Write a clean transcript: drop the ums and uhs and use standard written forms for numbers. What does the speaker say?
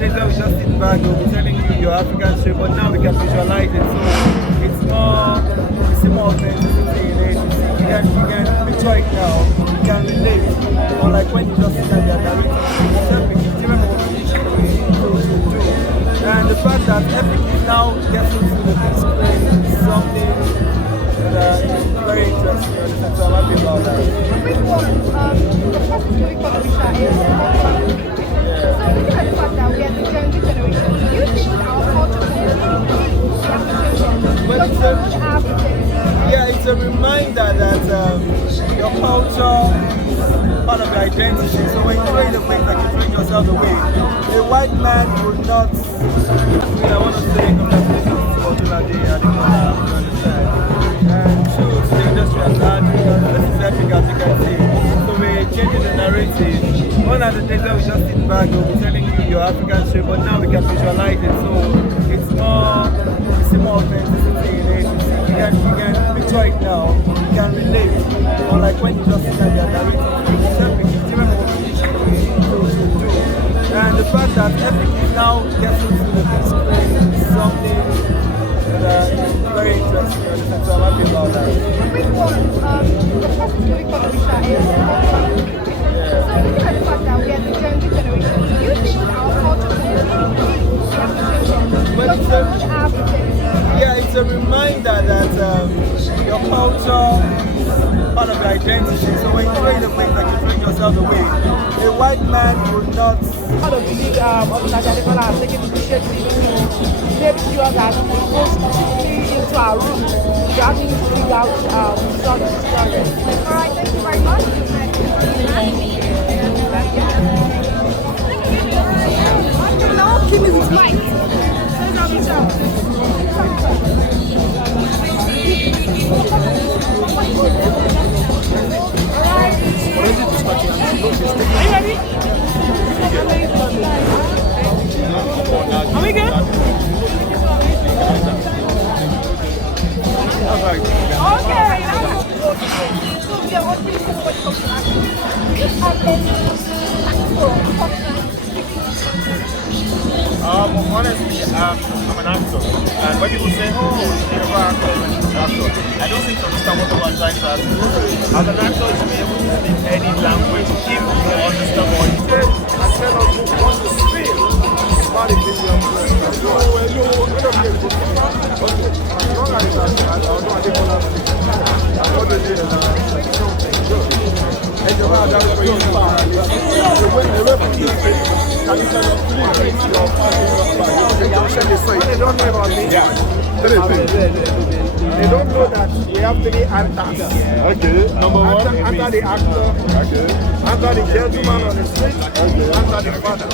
days where we just sit back, we'll be telling you your African shape, but now we can visualize it. So it's more, you see more authenticity in it. You can picture it now. You can relate. Unlike when you just sit and you're narrating, it's epic. It's different from what you do. And the fact that everything now gets into the big screen is something that is very interesting. So I'm happy about that. Which one? The first movie called Orisa is So looking at the fact that we are the younger generation, do you think our culture can really because so much African? Yeah, it's a reminder that your culture is part of your identity. So when you train the place that you train yourself the way, a white man would not. I want to say congratulations to Odunlade Adekola, you understand? And to the industry at large, because this is epic as you can see. So we're changing the narrative. One of the days where we just sit back, we'll be telling you your African shape, but now we can visualize it. So it's more, you see more authenticity in it. You can picture it now. You can relate. Unlike when you just sit and you're narrating, it's epic. It's different from what you do. And the fact that everything now gets into the big screen is something that is very interesting. So I'm happy about that. Which one? The first movie called Orisa is So looking at the fact that we are the younger generation, do you think our culture can really because so much African? Yeah, it's a reminder that your culture is part of your identity. So when you train the place that you train yourself the way, a white man would not. How do you think Odunlade Adekola has taken initiative to make sure that we go strictly into our roots to actually figure out such stories? Alright, thank you very much. Now, Kim is his mic. Are you ready? Are we good? Okay. So we are watching somebody come to Honestly, I'm an actor, and when people say, "Oh, you're an actor," I don't think to understand what the one trying to ask. As an actor, you should be able to speak any language if you understand what you say. And tell us what you feel about the video. So when you okay, as long as it's at Adekola, what they did and you have that for you. The way from this place, can you tell us your they don't know about me. Yeah. They don't know that we have three Antars. Okay. Number one. Antar the actor. Okay. Antar the gentleman on the street. Okay. Antar the father.